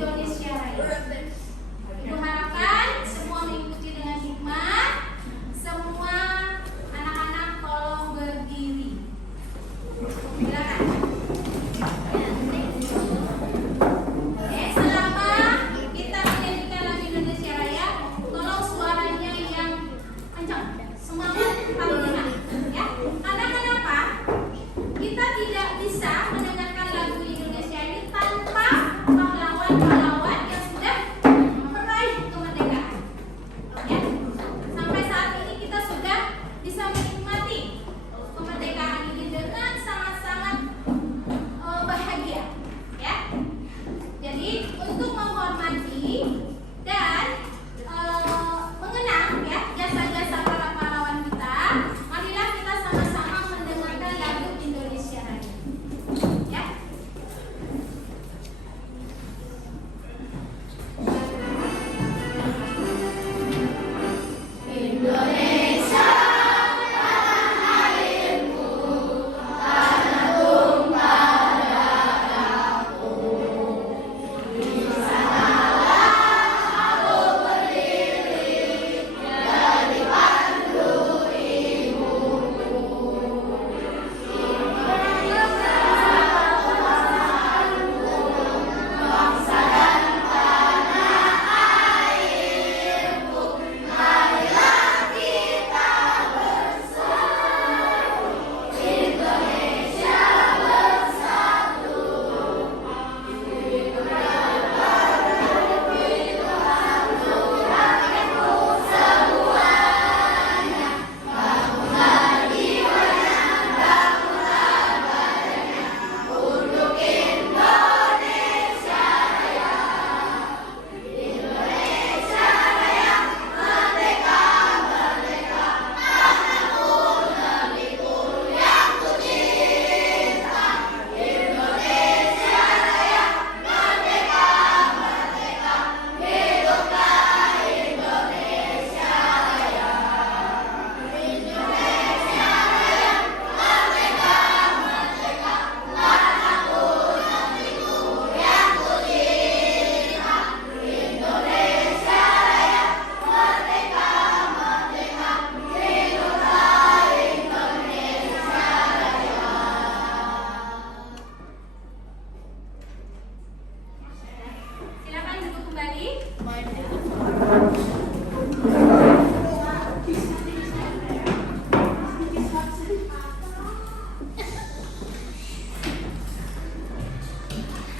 Indonesia Raya. Ibu harapkan semua mengikuti dengan hikmat. Semua anak-anak tolong berdiri. Silakan. Oke, selama kita menyanyikan lagu Indonesia Raya, tolong suaranya yang kencang, semangat kalian, ya. Karena kenapa? Kita tidak bisa mendengarkan lagu Indonesia ini tanpa pahlawan-pahlawan yang sudah meraih kemerdekaan. Ya. Sampai saat ini kita sudah bisa menikmati kemerdekaan ini dengan sangat-sangat bahagia, ya. Jadi untuk menghormati dan mengenang, ya, jasa-jasa para pahlawan kita, marilah kita sama-sama mendengarkan lagu Indonesia Raya. Ya. Indonesia silakan duduk kembali.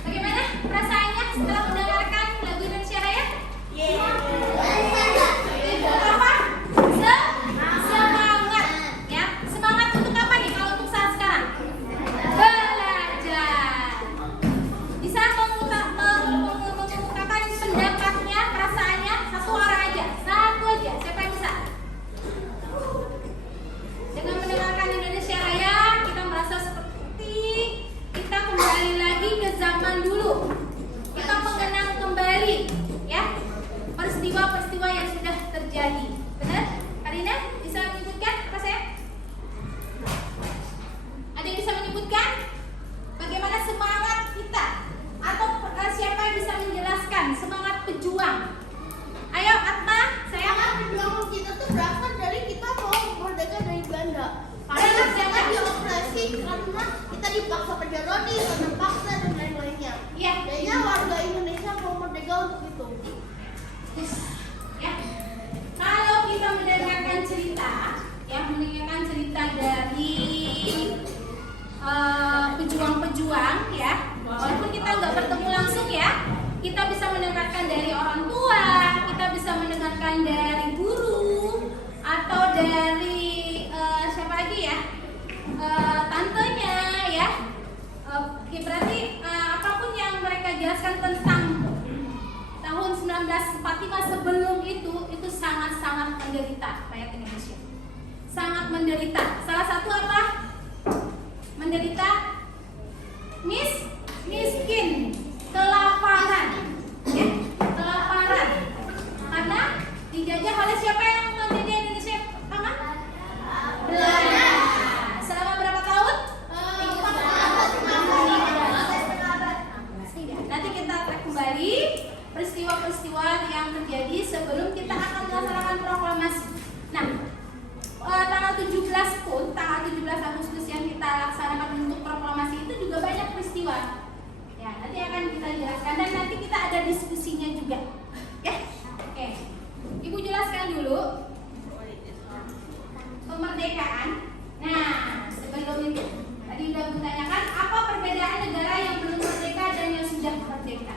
Bagaimana perasaannya setelah mendengarkan lagu Indonesia Raya? Apa? Semangat, ya. Semangat untuk apa nih kalau untuk saat sekarang? Belajar. Bisa mengungkapkan pendapatnya, perasaannya, satu orang aja, siapa yang bisa? Dengan mendengarkan Indonesia Raya, kita merasa seperti kita kembali lagi ke zaman dulu. Kita mengenang kembali, ya, peristiwa-peristiwa yang sudah terjadi. Benar? Karina bisa menyebutkan apa saya? Ada yang bisa menyebutkan bagaimana semangat kita? Atau siapa yang bisa menjelaskan semangat pejuang? Ayo, Atma, saya. Semangat perjuangan kita tuh berasal dari kita mau merdeka dari Belanda. Karena Karena dioperasi karena kita dipaksa kerja rodi, karena paksa dan lain-lainnya. Iya. Kayaknya warga Indonesia mau merdeka untuk itu. Ya. Kalau kita mendengarkan cerita, ya, mendengarkan cerita dari pejuang-pejuang, ya, walaupun kita nggak bertemu langsung, ya, kita bisa mendengarkan dari orang tua, kita bisa mendengarkan dari guru atau dari siapa lagi, ya, tantenya, ya. Oke, berarti apapun yang mereka jelaskan tentang tahun 1945 sebelum itu sangat-sangat menderita rakyat Indonesia. Sangat menderita. Salah satu apa? Menderita miskin, kelaparan, ya, kelaparan. Karena dijajah oleh siapa yang menjajah Indonesia pertama? Belanda. Selama berapa tahun? Nanti kita track kembali. peristiwa-peristiwa yang terjadi sebelum kita akan melaksanakan proklamasi. Nah, tanggal 17 pun, tanggal 17 Agustus yang kita laksanakan untuk proklamasi itu juga banyak peristiwa. Ya, nanti akan kita jelaskan dan nanti kita ada diskusinya juga. Ya, oke. Ibu jelaskan dulu kemerdekaan. Nah, sebelum itu tadi udah bertanyakan apa perbedaan negara yang belum merdeka dan yang sudah merdeka.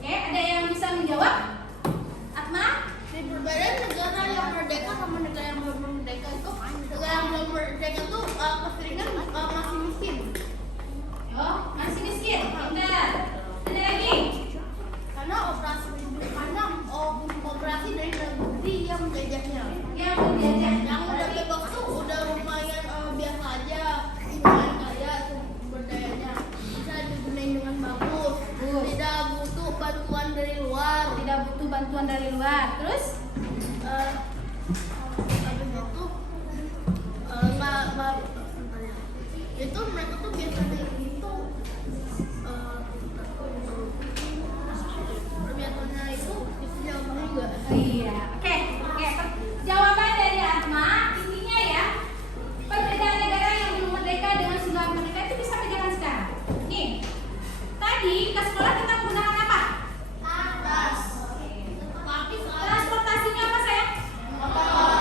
Oke, ada yang bisa menjawab? Atma? Perbedaan negara yang merdeka sama negara yang belum merdeka itu, negara yang belum merdeka tuh keseringan masih miskin. Oh, masih miskin. Pintar. Ada lagi? Karena operasi dari negeri yang menjajahnya. Yang menjajah. Yang udah bebas tuh udah lumayan biasa aja, lumayan kaya sumber dayanya, bisa digunain dengan bagus. Tidak butuh bantuan dari luar. Tidak butuh bantuan dari luar. Terus? Habis itu nggak itu mereka tuh biasanya itu perbiasaannya itu jawabannya juga. Oh, iya. Oke. Jawaban dari Atma intinya ya, perbedaan negara yang belum merdeka dengan sudah merdeka itu bisa pegangan sekarang. Nih, tadi ke sekolah kita menggunakan apa? Atas. Tapi Transportasinya apa sayang? motor.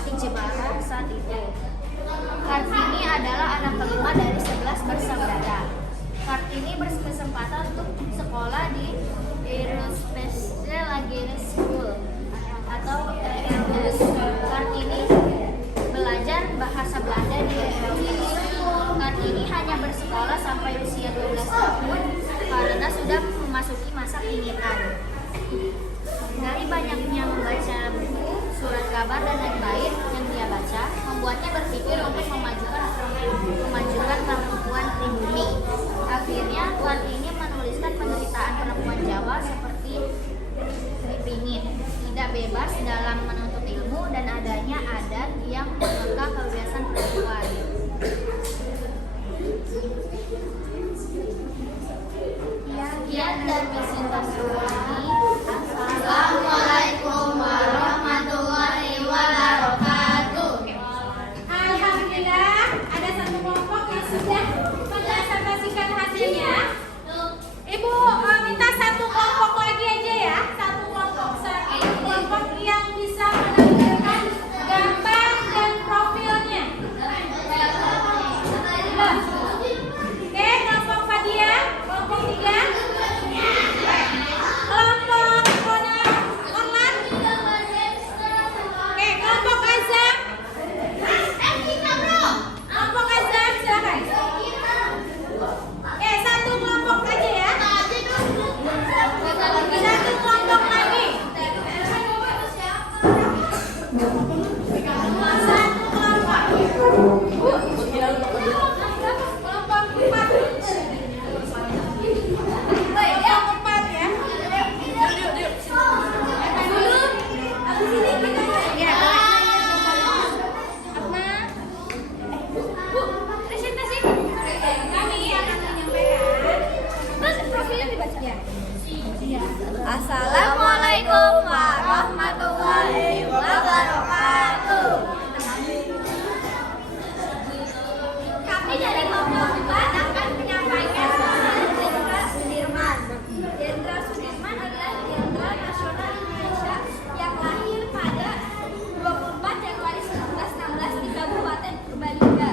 Bupati Jepara saat itu. Kartini adalah anak kelima dari 11 bersaudara. Kartini berkesempatan untuk sekolah di Aerospace Language School atau ALS. Kartini belajar bahasa Belanda di ALS. Kartini hanya bersekolah sampai usia 12 tahun karena sudah memasuki masa keinginan. Dari banyaknya membaca buku, surat kabar dan lain-lain yang dia baca, membuatnya berpikir untuk memajukan perempuan pribumi. Akhirnya, Kartini menuliskan penderitaan perempuan Jawa seperti dipingit, tidak bebas dalam menuntut ilmu, dan adanya adat yang mengekang kebebasan perempuan. Sekian dan misi ini. Assalamualaikum warahmatullahi wabarakatuh. Alhamdulillah, ada satu kelompok yang sudah presentasikan hasilnya. Ibu minta satu kelompok lagi aja ya, satu kelompok yang bisa menampilkan gambar dan profilnya. Oke, kelompok Fadia, kelompok 3. Kelompok Mona Orlan. Oke, kelompok Azam. Kelompok Azam, silakan. Oke, satu kelompok aja ya. Satu kelompok lagi. Satu kelompok. Kelompok 4. Kelompok 4 ya. Dulu, abis ini kita ya. Apa? Bu, presentasi. Kami akan menyampaikan. Terus profilnya dibaca ya. Assalamualaikum warahmatullahi wabarakatuh. Kami dari kelompok 4 akan menyampaikan soal Jenderal Sudirman. Jenderal Sudirman adalah Jenderal Nasional Indonesia yang lahir pada 24 Januari 1916 di Kabupaten Purbalingga.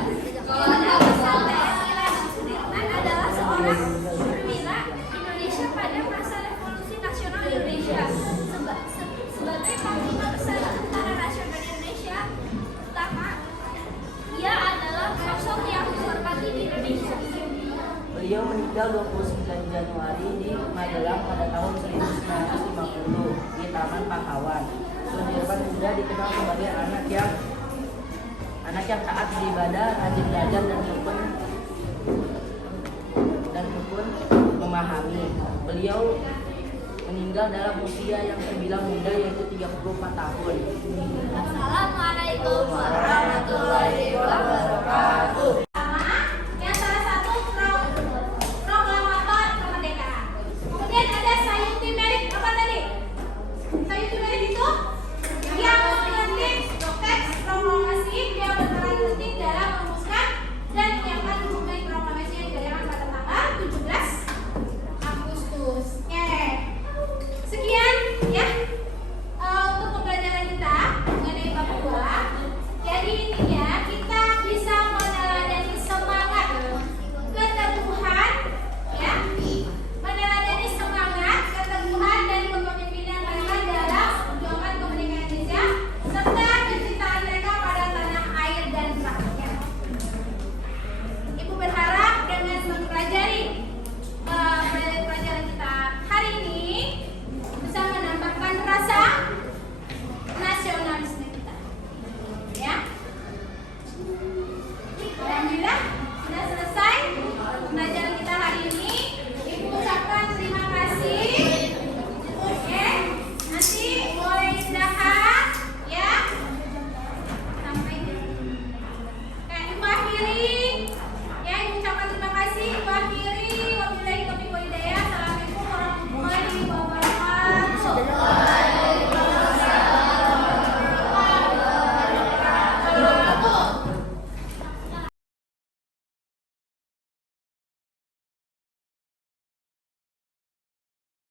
Jenderal besar TNI Ledjen Sudirman adalah seorang perwira Indonesia pada masa Revolusi Nasional Indonesia. Sebagai panglima besar Tentara Nasional Indonesia pertama, ia adalah sosok yang dihormati di Indonesia. Beliau meninggal 29 Januari di Magelang pada tahun 1950 di Taman Pahlawan. Sudirman muda dikenal sebagai anak yang taat beribadah, rajin belajar dan tekun memahami. Beliau meninggal dalam usia yang terbilang muda, yaitu 34 tahun. Assalamualaikum